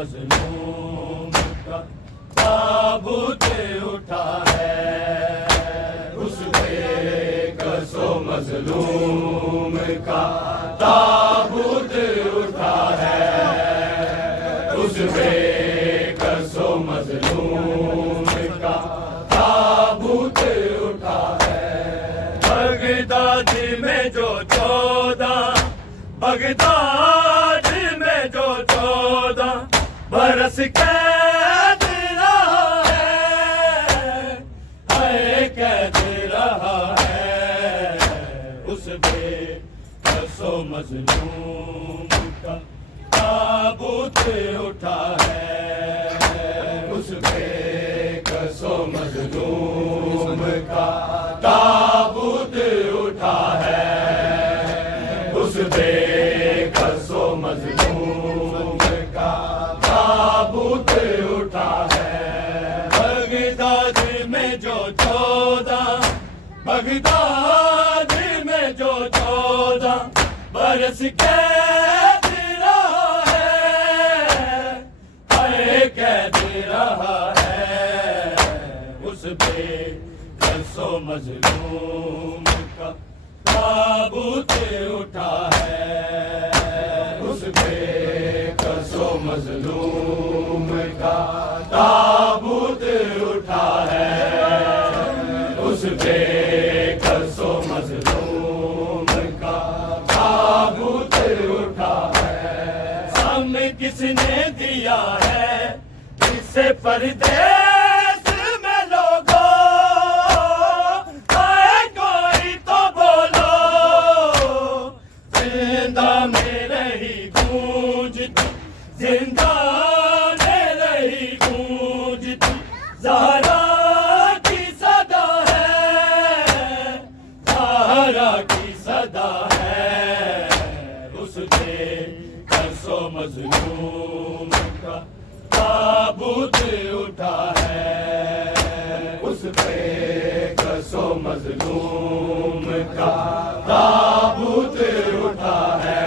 मजलूम का ताबूत उठा है, उस बेकसो मजलूम का ताबूत उठा है, उस बेकसो मजलूम का ताबूत उठा है। बगदाद में जो 14 बरस कैद रहा है कैद रहा है, उस बेकसो मजलूम का ताबूत उठा है, उस बेकसो मजलूम का ताबूत उठा है, उस बेकसो मजलूम का ताबूत उठा है। बगदाद में जो 14 बरस कैद रहा है कैद रहा है, उस बेकसो मजलूम का ताबूत उठा है, उस बेकसो मजलूम का ताबूत उठा है, उस बेकसो मजलूम का ताबूत उठा है। सामने किसने दिया है इसे परदेश में लोगों, आए कोई तो बोलो, जिंदा में रही गूंजती, जिंदा में रही गूंजती ज़हरा की सदा है, ज़हरा की सदा है, उस बेकसो मजलूम का ताबूत उठा है, उस बेकसो मजलूम का ताबूत उठा है,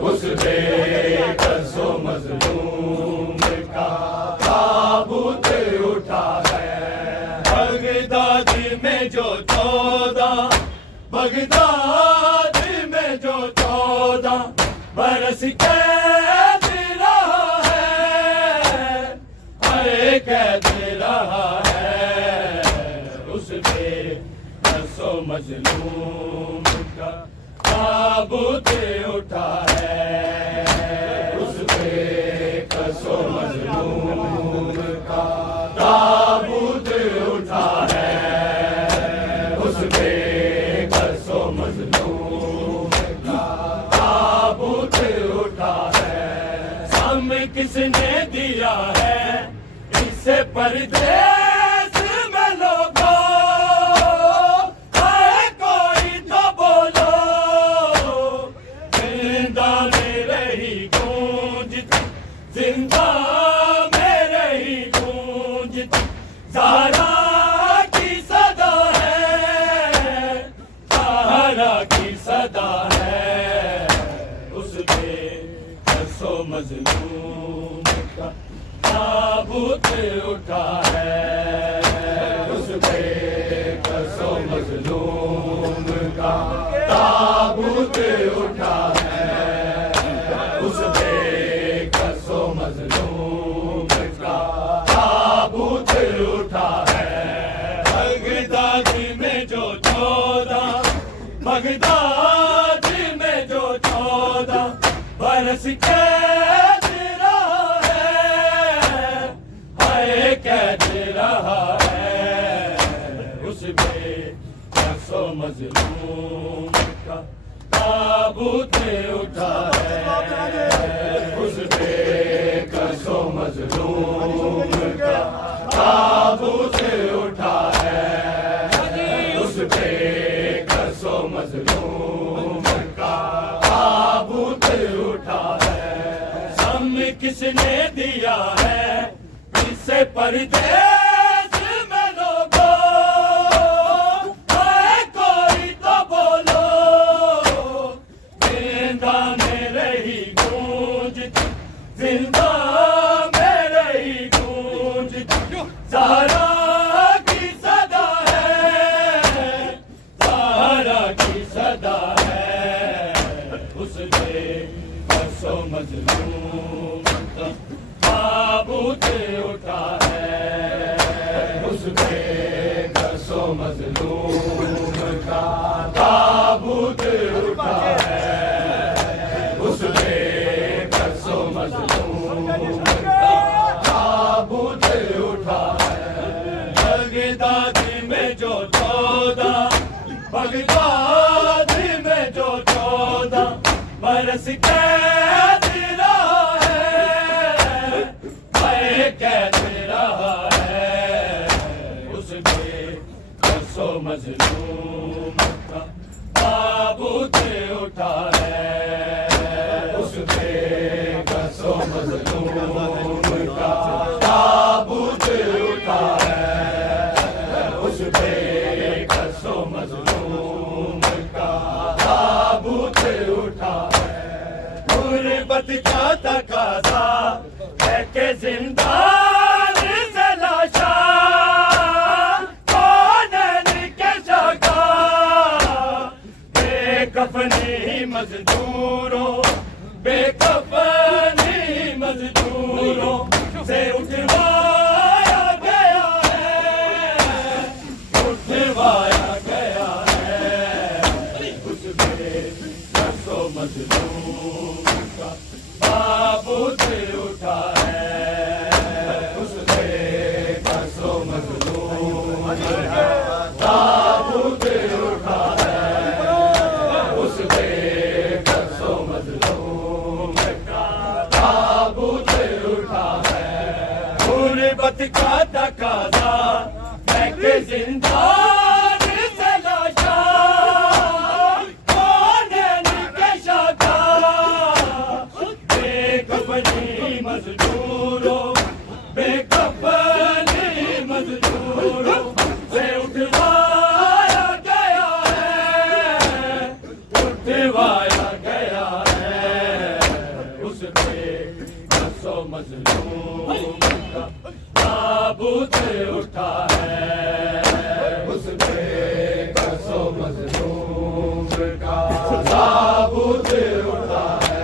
उस बेकसो मजलूम का ताबूत उठा है। बगदाद में जो 14 बरस कैद रहा है कैद रहा है, उस बेकसो मजलूम का ताबूत उठा है, उस बेकसो मजलूम का ताबूत उठा है, उस बेकसो मजलूम का ताबूत उठा है। सामने किसने दिया है इसे परदेश में लोगों, आए कोई तो बोलो, जिंदा में रही गूंजती, जिंदा में रही गूंजती ज़हरा की सदा है, ज़हरा की सदा है, उस बेकसो मजलूम का ताबूत उठा है, उस बेकसो मजलूम का ताबूत उठा है, उस बेकसो मजलूम का ताबूत उठा है। बगदाद में जो 14 बरस कैद रहा है कैद रहा है, उस बेकसो मजलूम का ताबूत उठा है, उस बेकसो मजलूम का ताबूत उठा है, उस बेकसो मजलूम का ताबूत उठा है। सामने किसने दिया है इसे परदेश में लोगों, आए कोई तो बोलो, जिंदा में रही गूंजती, जिंदा सदा है उसमें कसो मजलूम का ताबूत उठा है उसमें कसो मजलूम का ताबूत उठा है उसमें कसो मजलूम का ताबूत उठा है बगदाद में जो 14 बगदाद में जो 14 बरस कैद रहा है मैं कैद रहा है उसमें कसो मजलूम का ताबूत उठा है उसमें कसो मजलूम का ताबूत उठा है उसमें कसो मजलूम का ताबूत उठा है गुर्बत का तकाजा है कि जिंदान से लाशा कौनन के जगा बेकफनी मजदूरों बेकफनी मजदूरों से उठवाया गया है उठवाया गया है उसमें कसो मजलूम का ताबूत उठा है उसमें कसो मजलूम का ताबूत उठा है उसमें कसो मजलूम का ताबूत उठा है गुर्बत का तकाजा है कि जिंदान से लाशा कौनन के शाखा बेकफनी मजदूरों बेकफनी मजदूरों से उठवाया गया है उठवाया गया है उसमें कसो मजलूम का ताबूत उठा है उसमें कसो मजलूम का ताबूत उठा है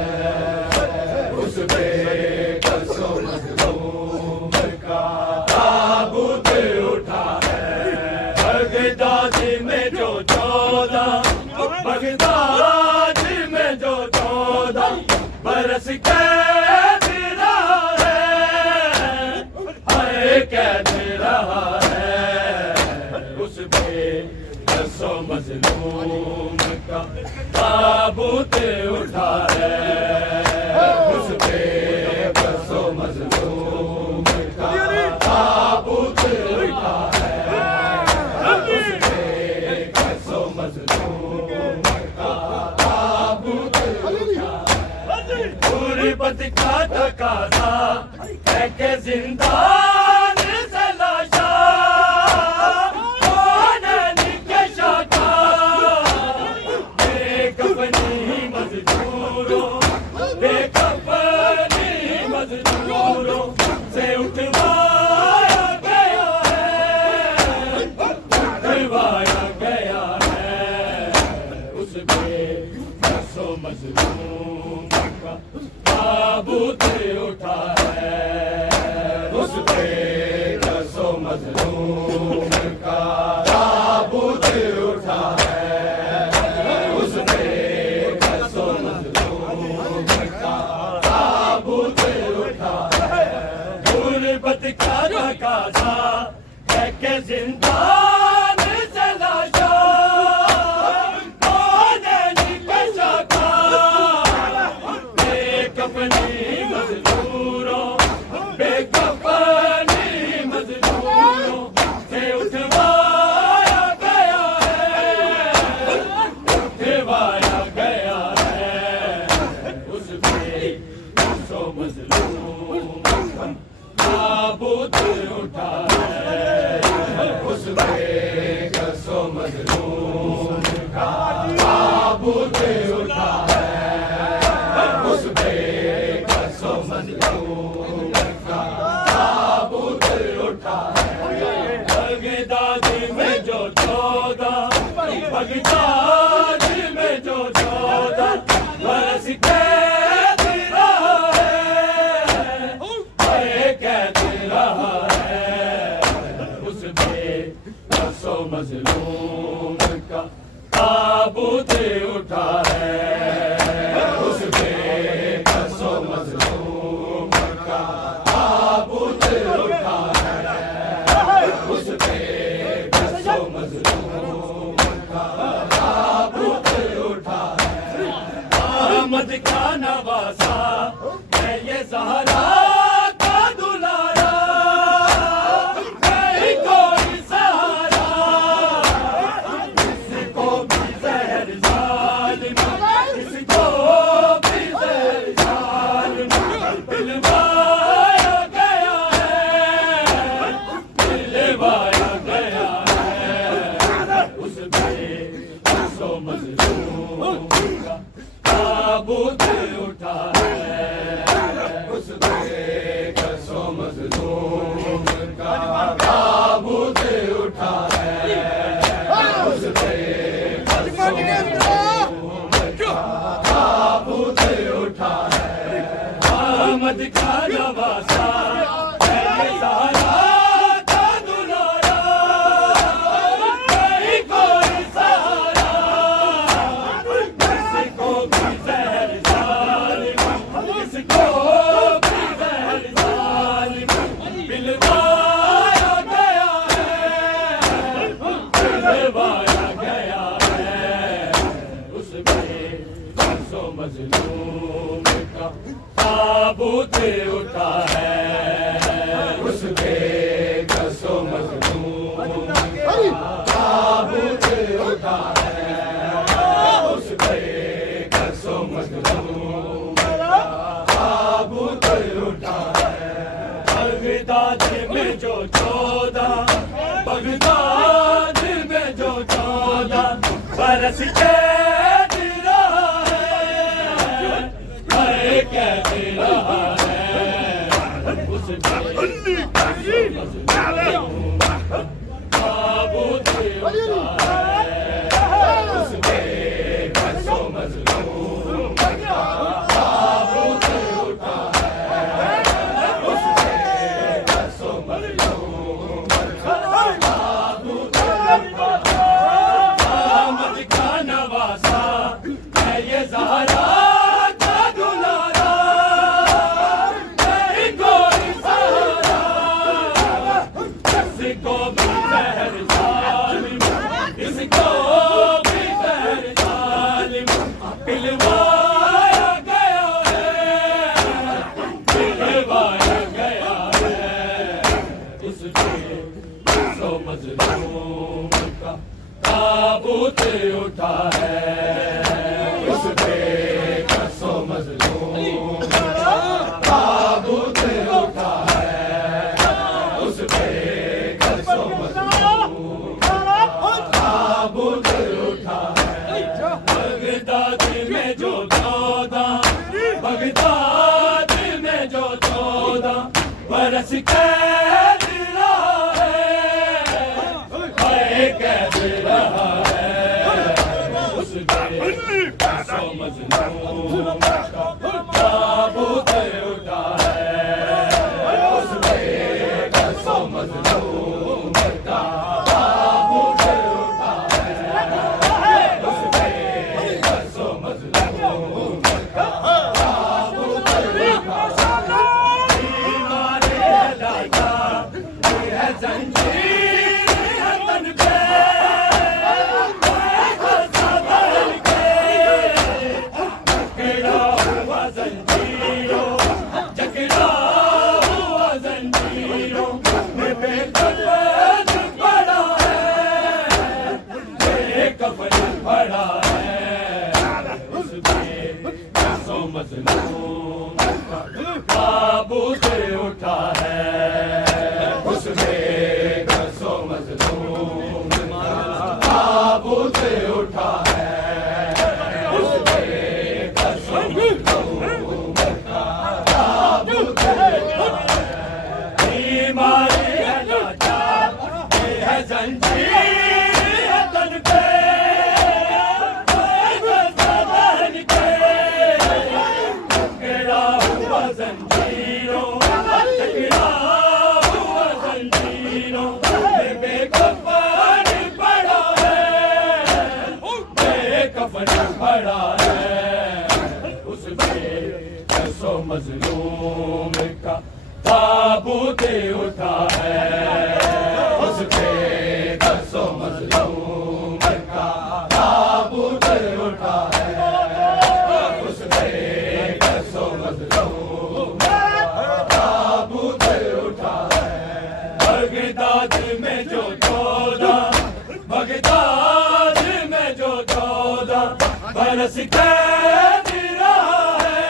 उसमें कसो मजलूम का ताबूत उठा है बगदाद में जो 14 बगदाद में जो 14 बरस कैद रहा है हाय कैद रहा है उसमें कसो मजलूम का ताबूत उठा है उसमें कसो मजलूम का ताबूत उठा है उसमें कसो मजलूम का ताबूत उठा है गुर्बत का तकाजा है कि जिंदान से लाशा कौनन के शाखा बेकफनी मजदूरों बेकफनी मजदूरों से उठवाया गया है उठवाया गया है उसमें कसो मजलूम का ताबूत उठा है उसमें कसो मजलूम का ताबूत उठा है उसमें कसो मजलूम का ताबूत उठा है गुर्बत का तकाजा है कि जिंदान से लाशा कौनन के शाखा बेकफनी मजदूरों बेकफनी मजदूरों से उठवाया गया है उठवाया गया है उसमें कसो मजलूम का ताबूत उठा है उसमें कसो मजलूम का ताबूत उठा है उसमें कसो मजलूम का ताबूत उठा है बगदाद में जो 14 बगदाद का ताबूत उठा है, उस बेकसो मजलूम का ताबूत उठा है, उस बेकसो मजलूम का ताबूत उठा है। अहमद का नवासा है ये ज़हरा का दुलारा, नहीं कोई सहारा, किसको भी ज़हर ज़ालिम, किसको भी ज़हर ज़ालिम दिलवाया गया है, दिलवाया गया है। उस बेकसो मज़लूम का ताबूत उठा है, उस बेकसो मज़लूम का ताबूत उठा है, उस बेकसो मज़लूम का ताबूत उठा है। अहमद का नवासा है ये ज़हरा का दुलारा, नहीं कोई सहारा, किसको भी ज़हर ज़ालिम, किसको भी ज़हर ज़ालिम दिलवाया गया है, दिलवाया गया है। उस बेकसो मज़लूम का ताबूत उठा है, उस बेकसो मज़लूम का ताबूत उठा है, उस बेकसो मज़लूम का ताबूत उठा है। बगदाद में जो 14, बगदाद में जो 14 बरस कैद रहा है, हर कैद रहा है, उस बेकसो मज़लूम का ताबूत उठा है, उस बेकसो मज़लूम का ताबूत उठा है, उस बेकसो मज़लूम का ताबूत उठा है। अहमद का नवासा है ये ज़हरा का दुलारा, नहीं कोई सहारा, किसको भी ज़हर ज़ालिम, किसको भी ज़हर ज़ालिम दिलवाया गया है, दिलवाया गया है। उस बेकसो मज़लूम का ताबूत उठा है, उस बेकसो मज़लूम का ताबूत उठा है, उस बेकसो मज़लूम का ताबूत उठा है। बगदाद में जो 14, बगदाद में जो 14 बरस कैद रहा है, कैद रहा है, उस बेकसो मज़लूम का ताबूत उठा है, उस बेकसो मज़लूम का ताबूत उठा है, उस बेकसो मज़लूम का ताबूत उठा है। ईमान अल्लाह का ये है ज़ंजीर है तन पे, जकड़ा हुआ ज़ंजीरों, जकड़ा हुआ ज़ंजीरों में बेकफ़न पड़ा है, बेकफ़न पड़ा है। उस बेकसो मज़लूम का ताबूत उठा है, उस बेकसो मज़लूम का ताबूत उठा है, उस बेकसो मज़लूम का ताबूत उठा है। ईमान है लाचार, ये है ज़ंजीर है तन पे, बेकफ़न के कफन पड़ा है, उसमें सौ मजलूम का ताबूत उठा है, उसपे सौ मजलूम का ताबूत उठा है, उसपे सौ मजलूम का ताबूत उठा है। बगदाद में जो 14, बगदाद में जो 14 बरस कैद रहा है,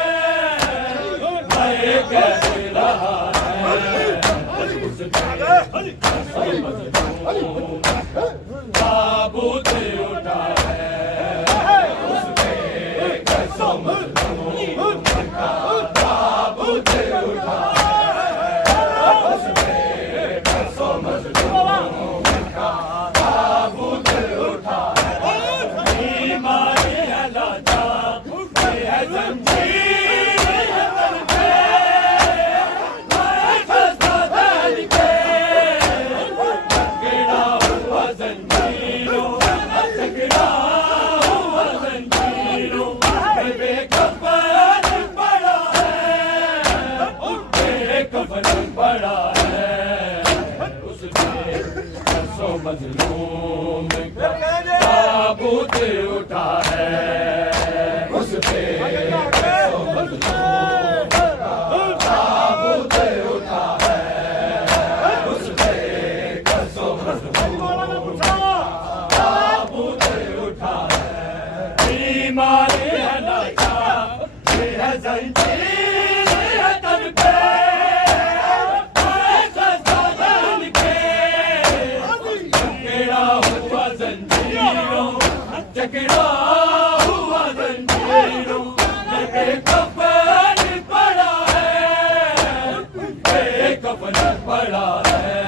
मैं कैद रहा है, उसपे ताबूत उठा है, उसपे सौ मजलूम का ताबूत उठा है, उसपे सौ मजलूम का ताबूत उठा है। बीमारी है लाजा, ये है जंजीर है तन पे, मैं खस्ता दिल के, गिरा हुआ जंजीरों, टकरा हुआ जंजीरों, मैं बेकफन पड़ा है, बेकफन पड़ा है, उसमें सौ मजलूम का ताबूत उठा है, उसपे सौ मजलूम का ताबूत उठा है, उसपे सौ मजलूम का ताबूत उठा है। बीमारी है लाजा, ये है जंजीर है तन पे, मैं खस्ता दिल के, गिरा हुआ जंजीरों, टकरा हुआ जंजीरों, मैं बेकफन पड़ा है, बेकफन पड़ा है,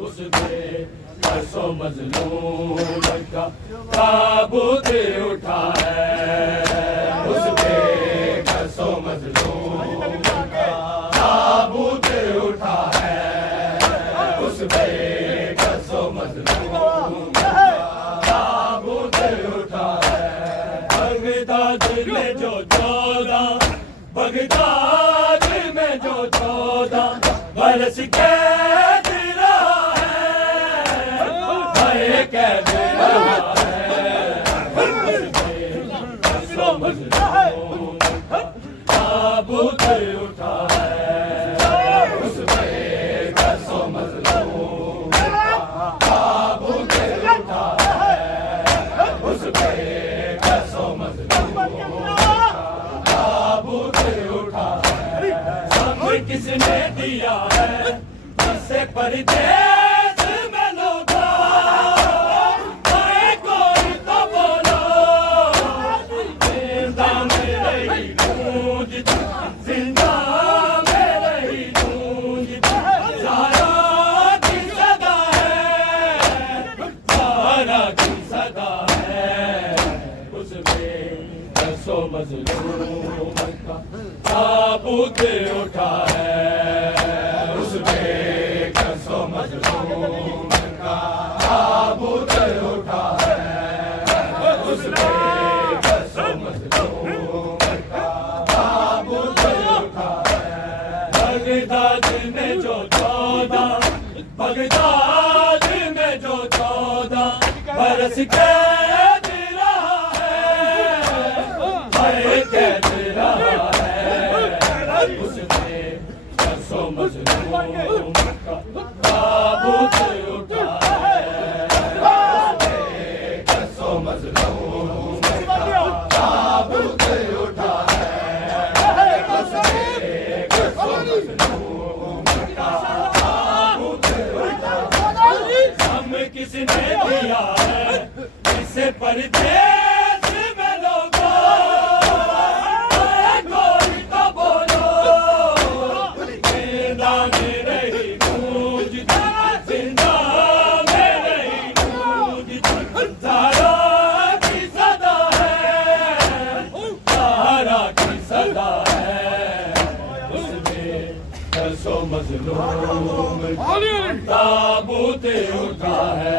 उसमें सौ मजलूम का ताबूत उठा है, उसपे सौ मजलूम का ताबूत उठा है, उसपे सौ मजलूम का ताबूत उठा है। बगदाद में जो 14, बगदाद में जो 14 बरस कैद रहा है, मैं कैद रहा है, सौ मजलूम का ताबूत उठा है, उसपे सौ मजलूम का ताबूत उठा है, उसपे सौ मजलूम का ताबूत उठा है। सब किसने दिया है, इससे परदेश में लोगा, मैं कोई तो बोलो, जिंदा में रही गूंजती, जिंदा में रही गूंजती, ज़हरा की सदा है, ज़हरा की सदा है, उसमें सौ मजलूम का ताबूत उठा है, उसपे सौ मजलूम का ताबूत उठा है, उसपे सौ मजलूम का ताबूत उठा है। बगदाद में जो 14, बगदाद में जो 14 बरस कैद रहा है, मैं कैद रहा है, उसमें सौ मजलूम का ताबूत उठा है, उसपे सौ मजलूम का ताबूत उठा है, उसपे सौ मजलूम का ताबूत उठा है। हम किसने दिया है, इसे परदेश में लोगों, कोई तो बोलो, जिंदा में रही गूंजती, जिंदा में रही गूंजती, ज़हरा की सदा है, ज़हरा की सदा है, उसमें सौ मजलूम ताबूत उठा है।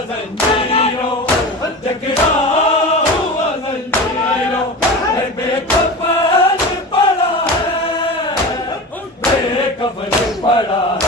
जंजीरों जकड़ा हुआ जंजीरों में बेकफन पड़ा है बेकफन पड़ा